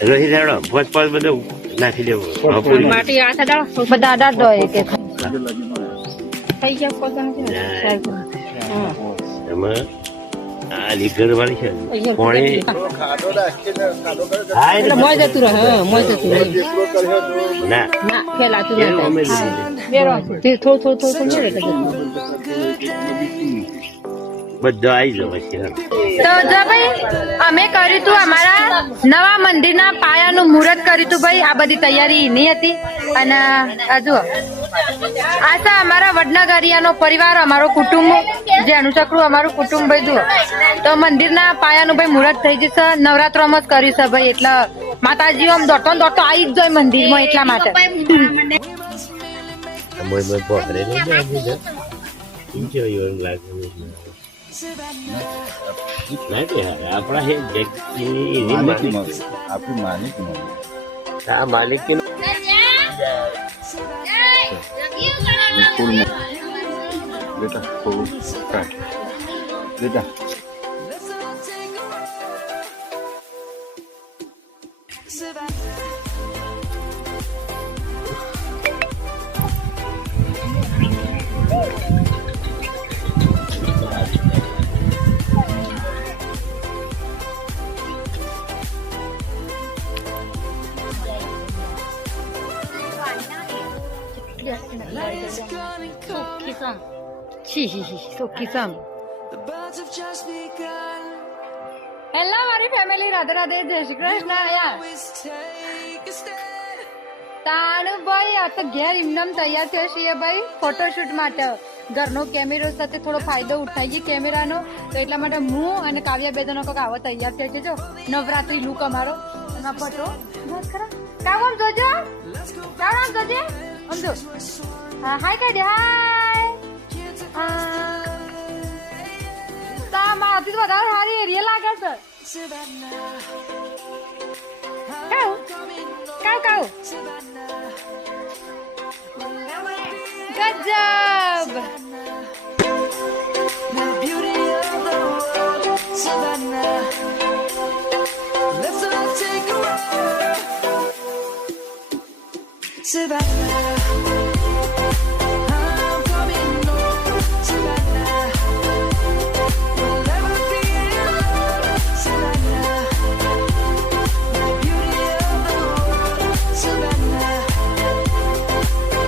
રોહી રેડો પોત પોત બધું નાખી દેવું માટી આથા દાડો બધા આડા દો કે થઈ ગયા પોતા એમાં આ લીગર વાળી છે પાણી હા એટલે મોય જતું રહે મોય જતું રહે ના ના ખેલાતું એનું અમે રહે લીધું બેરો થોડું બધા આવી જવા છે તો જો ભાઈ અમે કર્યું તું અમારા નવા મંદિરના પાયાનું મુહૂર્ત કર્યું તું ભાઈ આ બધી તૈયારી નહીં હતી અને હજુ આ તો અમારા વડનગરિયાનો પરિવાર અમારો કુટુંબ જે અનુચક્રું અમારું કુટુંબ ભાઈ જુઓ તો મંદિરના પાયાનું ભાઈ મુહૂર્ત થઈ જશે નવરાત્રોમાં જ કર્યું છે ભાઈ એટલે માતાજી આમ દોડતો આવી જ જાય મંદિરમાં એટલા માટે આપણા હે આપણી માલિક આ માલિક બેટા થોડું બેટા હેલો મારી ફેમિલી રાધે રાધે જય શ્રી કૃષ્ણ યાર તાણુભાઈ આ તો ઘેર ઇમનામ તૈયાર થયા છીએ ભાઈ ફોટોશૂટ માટે ઘરનો કેમેરો સાથે થોડો ફાયદો ઉઠાઈ ગયો કેમેરાનો તો એટલા માટે હું અને કાવ્યા બેદનો કોક આવો તૈયાર થયા છે જો નવરાત્રી લુક અમારો એમાં ફોટો બસ ખરા કામ આમ જોજો કામ આમ જોજે આમ જો હા હાય કહી દે હાય તા મારાથી વધારે સારી એરિયા લાગે છે કાવ ગજબ